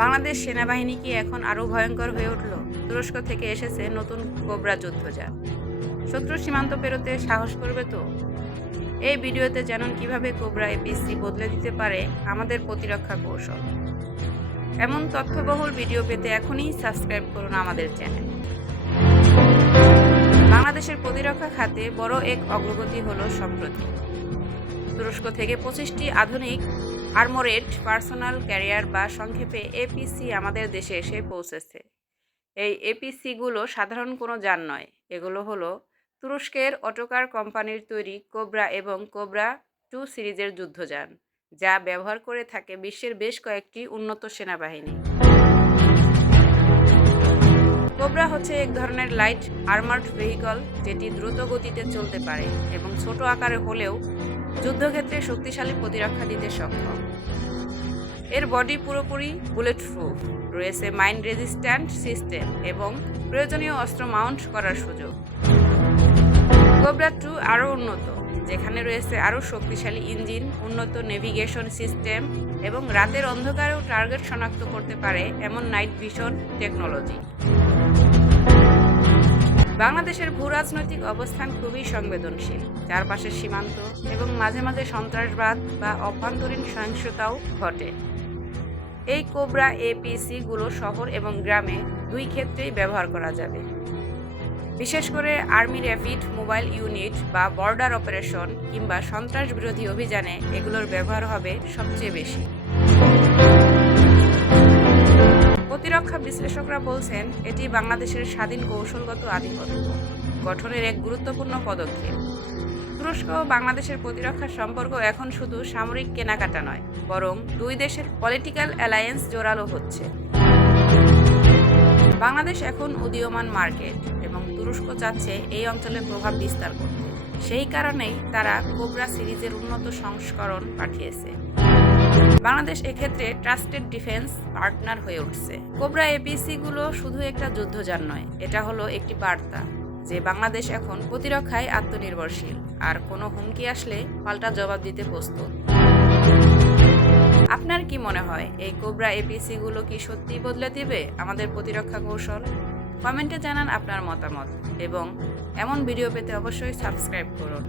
বাংলাদেশ সেনাবাহিনী কি এখন আরও ভয়ঙ্কর হয়ে উঠল? তুরস্ক থেকে এসেছে নতুন কোবরা যুদ্ধযান শত্রু সীমান্ত পেরোতে সাহস করবে তো? এই ভিডিওতে জানুন কীভাবে কোবরা এপিসি বদলে দিতে পারে আমাদের প্রতিরক্ষা কৌশল। এমন তথ্যবহুল ভিডিও পেতে এখনই সাবস্ক্রাইব করুন আমাদের চ্যানেল। বাংলাদেশের প্রতিরক্ষা খাতে বড় এক অগ্রগতি হলো সম্প্রতি। তুরস্ক থেকে পঁচিশটি আধুনিক আর্মোরেড, পার্সোনাল ক্যারিয়ার বা সংক্ষেপে এপিসি আমাদের দেশে এসে পৌঁছেছে। এই এপিসিগুলো সাধারণ কোনো যান নয়। এগুলো হলো তুরস্কের অটোকার কোম্পানির তৈরি কোবরা এবং কোবরা টু সিরিজের যুদ্ধযান, যা ব্যবহার করে থাকে বিশ্বের বেশ কয়েকটি উন্নত সেনাবাহিনী। কোবরা হচ্ছে এক ধরনের লাইট আর্মার্ড ভেহিকল, যেটি দ্রুত গতিতে চলতে পারে এবং ছোট আকারে হলেও যুদ্ধক্ষেত্রে শক্তিশালী প্রতিরক্ষা দিতে সক্ষম। এর বডি পুরোপুরি বুলেট প্রুফ রয়েছে মাইন রেজিস্ট্যান্ট সিস্টেম এবং প্রয়োজনীয় অস্ত্র মাউন্ট করার সুযোগ। কোবরা টু আরও উন্নত, যেখানে রয়েছে আরও শক্তিশালী ইঞ্জিন, উন্নত নেভিগেশন সিস্টেম এবং রাতের অন্ধকারেও টার্গেট শনাক্ত করতে পারে এমন নাইট ভিশন টেকনোলজি। বাংলাদেশের ভূ রাজনৈতিক অবস্থান খুবই সংবেদনশীল। চারপাশের সীমান্ত এবং মাঝে মাঝে সন্ত্রাসবাদ বা অভ্যন্তরীণ সহিংসতাও ঘটে। এই কোবরা এপিসিগুলো শহর এবং গ্রামে দুই ক্ষেত্রেই ব্যবহার করা যাবে। বিশেষ করে আর্মি র্যাপিড, মোবাইল ইউনিট বা বর্ডার অপারেশন কিংবা সন্ত্রাস বিরোধী অভিযানে এগুলোর ব্যবহার হবে সবচেয়ে বেশি। প্রতিরক্ষা বিশ্লেষকরা বলছেন, এটি বাংলাদেশের স্বাধীন কৌশলগত আধিপত্য। গঠনের এক গুরুত্বপূর্ণ পদক্ষেপ। তুরস্ক ও বাংলাদেশের প্রতিরক্ষা সম্পর্ক এখন শুধু সামরিক কেনাকাটা নয়, বরং দুই দেশের পলিটিক্যাল অ্যালায়েন্স জোরালো হচ্ছে। বাংলাদেশ এখন উদীয়মান মার্কেট এবং তুরস্ক চাচ্ছে এই অঞ্চলে প্রভাব বিস্তার করতে। সেই কারণেই তারা কোবরা সিরিজের উন্নত সংস্করণ পাঠিয়েছে। বাংলাদেশ এক্ষেত্রে ট্রাস্টেড ডিফেন্স পার্টনার হয়ে উঠছে। কোবরা এপিসি গুলো শুধু একটা যুদ্ধযান নয়, এটা হলো একটি বার্তা যে বাংলাদেশ এখন প্রতিরক্ষায় আত্মনির্ভরশীল, আর কোনো হুমকি আসলে পাল্টা জবাব দিতে প্রস্তুত। আপনার কি মনে হয়, এই কোবরা এপিসি গুলো কি সত্যি বদলে দিবে আমাদের প্রতিরক্ষা কৌশল? কমেন্টে জানান আপনার মতামত, এবং এমন ভিডিও পেতে অবশ্যই সাবস্ক্রাইব করুন।